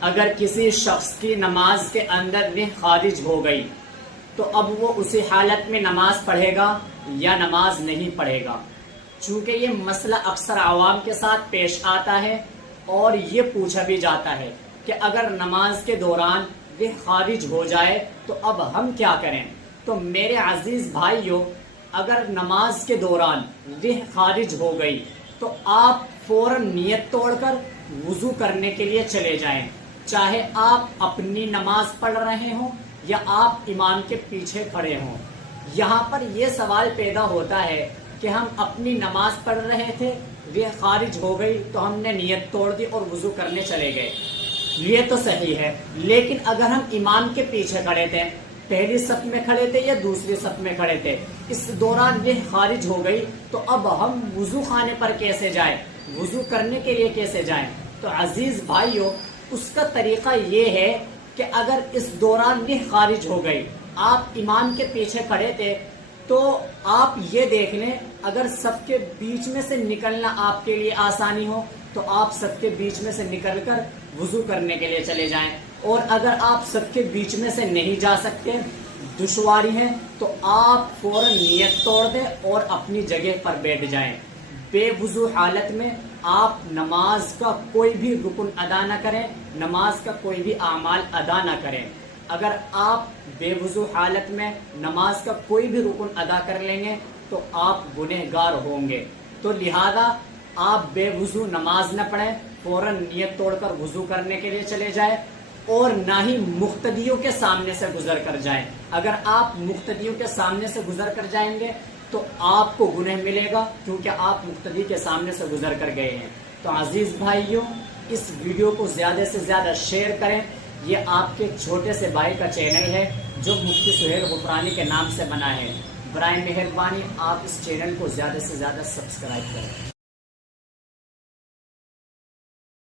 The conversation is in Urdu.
اگر کسی شخص کی نماز کے اندر روح خارج ہو گئی تو اب وہ اسی حالت میں نماز پڑھے گا یا نماز نہیں پڑھے گا؟ چونکہ یہ مسئلہ اکثر عوام کے ساتھ پیش آتا ہے اور یہ پوچھا بھی جاتا ہے کہ اگر نماز کے دوران روح خارج ہو جائے تو اب ہم کیا کریں؟ تو میرے عزیز بھائیوں، اگر نماز کے دوران روح خارج ہو گئی تو آپ فوراً نیت توڑ کر وضو کرنے کے لیے چلے جائیں، چاہے آپ اپنی نماز پڑھ رہے ہوں یا آپ امام کے پیچھے کھڑے ہوں۔ یہاں پر یہ سوال پیدا ہوتا ہے کہ ہم اپنی نماز پڑھ رہے تھے، روح خارج ہو گئی تو ہم نے نیت توڑ دی اور وضو کرنے چلے گئے۔ یہ تو صحیح ہے، لیکن اگر ہم امام کے پیچھے کھڑے تھے، پہلی صف میں کھڑے تھے یا دوسری صف میں کھڑے تھے، اس دوران روح خارج ہو گئی تو اب ہم وضو خانے پر کیسے جائیں؟ وضو کرنے کے لیے کیسے جائیں؟ تو عزیز بھائیوں، اس کا طریقہ یہ ہے کہ اگر اس دوران روح خارج ہو گئی، آپ امام کے پیچھے کھڑے تھے، تو آپ یہ دیکھ لیں اگر صف کے بیچ میں سے نکلنا آپ کے لیے آسانی ہو تو آپ صف کے بیچ میں سے نکل کر وضو کرنے کے لیے چلے جائیں، اور اگر آپ صف کے بیچ میں سے نہیں جا سکتے، دشواری ہے، تو آپ فوراً نیت توڑ دیں اور اپنی جگہ پر بیٹھ جائیں۔ بے وضو حالت میں آپ نماز کا کوئی بھی رکن ادا نہ کریں، نماز کا کوئی بھی اعمال ادا نہ کریں۔ اگر آپ بے وضو حالت میں نماز کا کوئی بھی رکن ادا کر لیں گے تو آپ گنہگار ہوں گے، تو لہذا آپ بے وضو نماز نہ پڑھیں، فوراً نیت توڑ کر وضو کرنے کے لیے چلے جائیں، اور نہ ہی مقتدیوں کے سامنے سے گزر کر جائیں۔ اگر آپ مقتدیوں کے سامنے سے گزر کر جائیں گے تو آپ کو گنہ ملے گا، کیونکہ آپ مقتدی کے سامنے سے گزر کر گئے ہیں۔ تو عزیز بھائیوں، اس ویڈیو کو زیادہ سے زیادہ شیئر کریں۔ یہ آپ کے چھوٹے سے بھائی کا چینل ہے جو مفتی سہیل غفرانی کے نام سے بنا ہے۔ برائے مہربانی آپ اس چینل کو زیادہ سے زیادہ سبسکرائب کریں۔